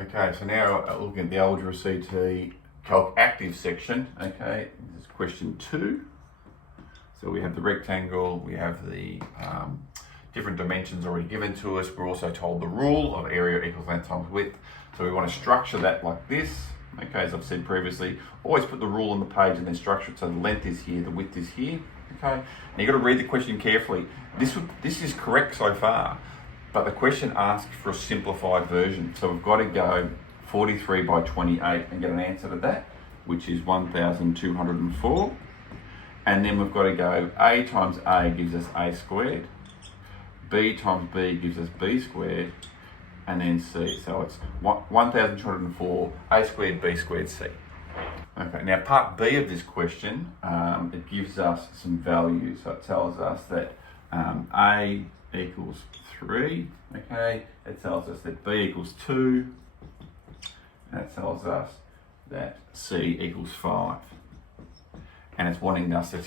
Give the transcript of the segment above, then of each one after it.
Okay, so now looking at the Algebra CT Calc Active section. Okay, this is question 2. So we have the rectangle, we have the different dimensions already given to us. We're also told the rule of area equals length times width. So we want to structure that like this. Okay, as I've said previously, always put the rule on the page and then structure it so the length is here, the width is here. Okay, now you've got to read the question carefully. This is correct so far, but the question asks for a simplified version. So we've got to go 43 by 28 and get an answer to that, which is 1,204. And then we've got to go a times a gives us a squared, b times b gives us b squared, and then c. So it's 1,204, a squared, b squared, c. Okay, now part B of this question, it gives us some values. So it tells us that a equals 3, okay? It tells us that b equals 2, and it tells us that c equals 5. And it's wanting us to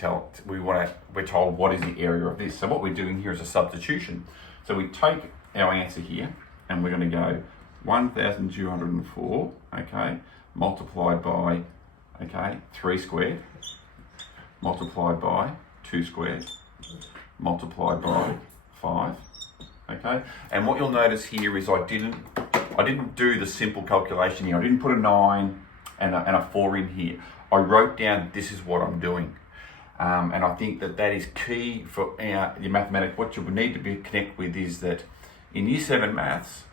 we're told what is the area of this. So what we're doing here is a substitution. So we take our answer here, and we're going to go 1,204, okay, multiplied by, okay, 3 squared, multiplied by 2 squared, multiplied by 5, okay? And what you'll notice here is I didn't do the simple calculation here. I didn't put a 9 and a 4 in here. I wrote down this is what I'm doing. And I think that is key for your mathematics. What you would need to connect with is that in Year 7 maths,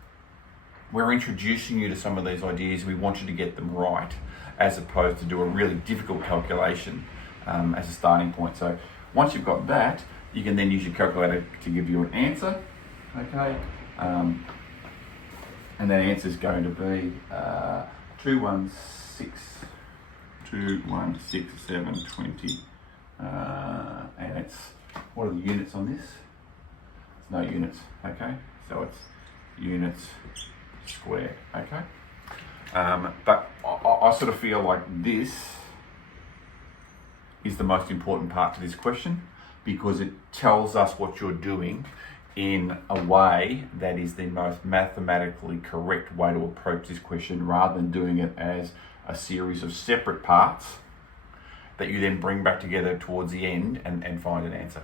we're introducing you to some of these ideas. We want you to get them right, as opposed to do a really difficult calculation as a starting point. So once you've got that, you can then use your calculator to give you an answer, okay? And that answer is going to be 216,720. And it's, what are the units on this? It's no units, okay? So it's units squared, okay? But I sort of feel like this is the most important part to this question, because it tells us what you're doing in a way that is the most mathematically correct way to approach this question, rather than doing it as a series of separate parts that you then bring back together towards the end and find an answer.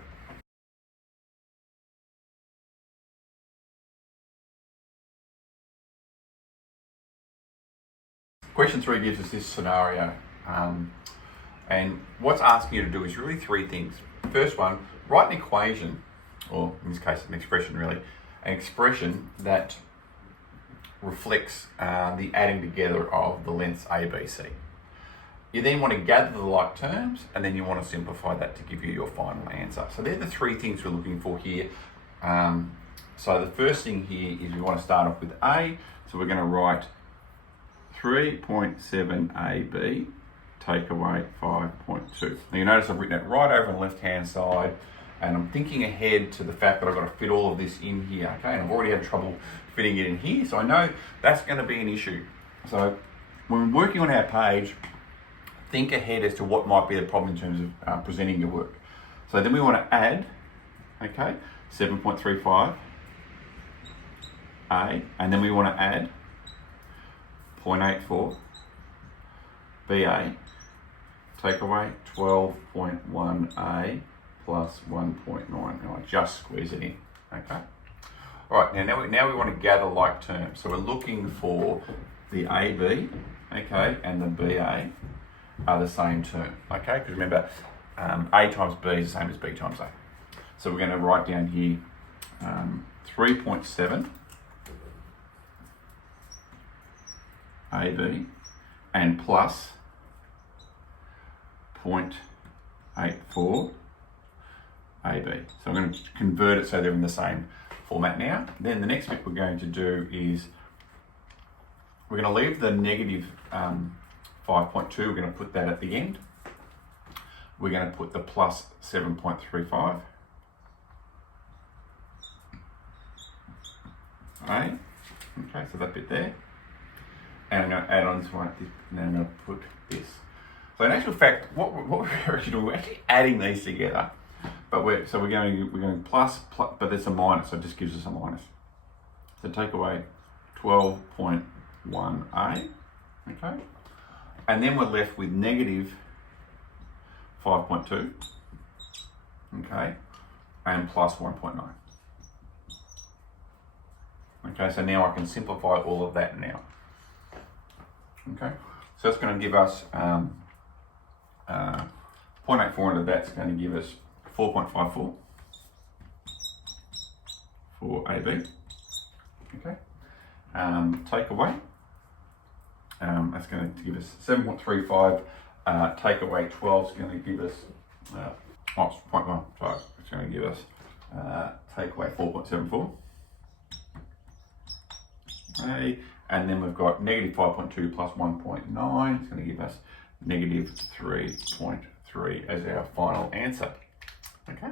Question 3 gives us this scenario, and what's asking you to do is really 3 things. First one, write an equation, or in this case an expression really, an expression that reflects the adding together of the lengths A, B, C. You then want to gather the like terms, and then you want to simplify that to give you your final answer. So they're the 3 things we're looking for here. So the first thing here is we want to start off with A, so we're going to write 3.7 AB take away 5.2. Now you notice I've written it right over on the left hand side, and I'm thinking ahead to the fact that I've got to fit all of this in here, okay? And I've already had trouble fitting it in here, so I know that's going to be an issue. So when we're working on our page, think ahead as to what might be the problem in terms of presenting your work. So then we want to add, okay, 7.35 A, and then we want to add 0.84 BA, take away 12.1A plus 1.9. Now I just squeeze it in, okay? All right, now we want to gather like terms. So we're looking for the AB, okay, and the BA are the same term, okay? Because remember, A times B is the same as B times A. So we're going to write down here 3.7 AB and plus 0.84 AB. So I'm going to convert it so they're in the same format now. Then the next bit we're going to do is we're going to leave the negative 5.2, we're going to put that at the end. We're going to put the plus 7.35. Right? Okay, so that bit there. And I'm going to add on this one, and then I'm going to put this. So in actual fact, what we're actually doing, we're actually adding these together, but we're going plus, but there's a minus, so it just gives us a minus. So take away 12.1 1a, okay? And then we're left with negative 5.2, okay, and plus 1.9. Okay, so now I can simplify all of that now. Okay, so that's going to give us 0.84 into that's going to give us 4.54 for AB. Okay, take away. That's going to give us 7.35. Take away 12 is going to give us, it's 0.1, so it's going to give us, take away 4.74. Okay, and then we've got negative 5.2 plus 1.9, it's going to give us negative 3.3 as our final answer. Okay.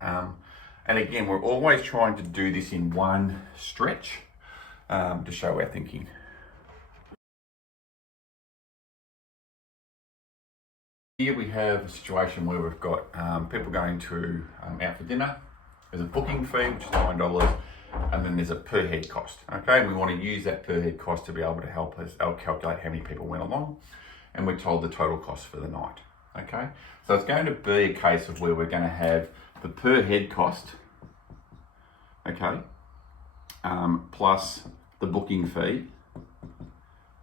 And again, we're always trying to do this in one stretch to show our thinking. Here we have a situation where we've got people going to out for dinner. There's a booking fee, which is $9, and then there's a per head cost. Okay, and we want to use that per head cost to be able to help us calculate how many people went along, and we're told the total cost for the night. Okay, so it's going to be a case of where we're going to have the per head cost, okay, plus the booking fee,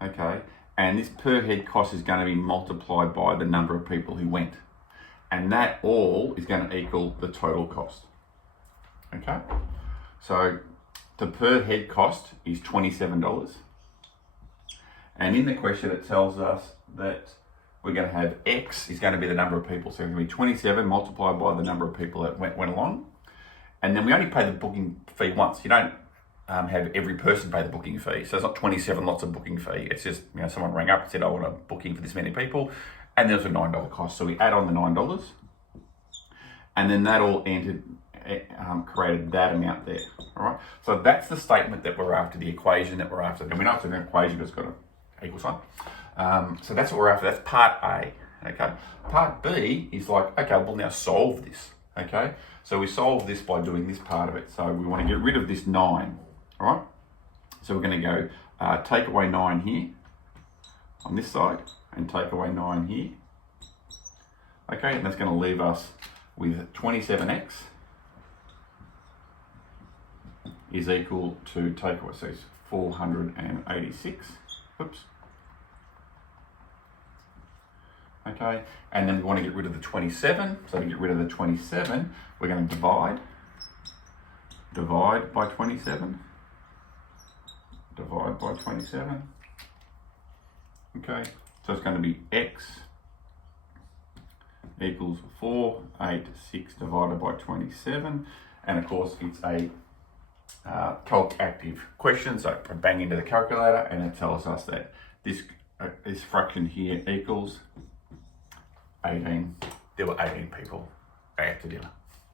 okay, and this per head cost is going to be multiplied by the number of people who went, and that all is going to equal the total cost. Okay, so the per head cost is $27, and in the question it tells us that we're going to have X is going to be the number of people, so it's going to be 27 multiplied by the number of people that went along, and then we only pay the booking fee once. You don't have every person pay the booking fee, so it's not 27 lots of booking fee. It's just, you know, someone rang up and said, I want a booking for this many people, and there's a $9 cost, so we add on the $9, and then that all entered, created that amount there. All right, so that's the statement that we're after, the equation that we're after. And we know it's an equation, but it's got an equal sign. So that's what we're after. That's part A. Okay, part B is like, okay, we'll now solve this. Okay, so we solve this by doing this part of it. So we want to get rid of this 9. All right, so we're going to go take away 9 here on this side and take away 9 here. Okay, and that's going to leave us with 27x is equal to take away, so it's 486. Oops. Okay, and then we want to get rid of the 27. So to get rid of the 27, we're going to divide by 27. Divide by 27. Okay, so it's going to be x equals 486 divided by 27. And of course, it's a calc active question, so I bang into the calculator and it tells us that this fraction here equals 18. There were 18 people after dinner.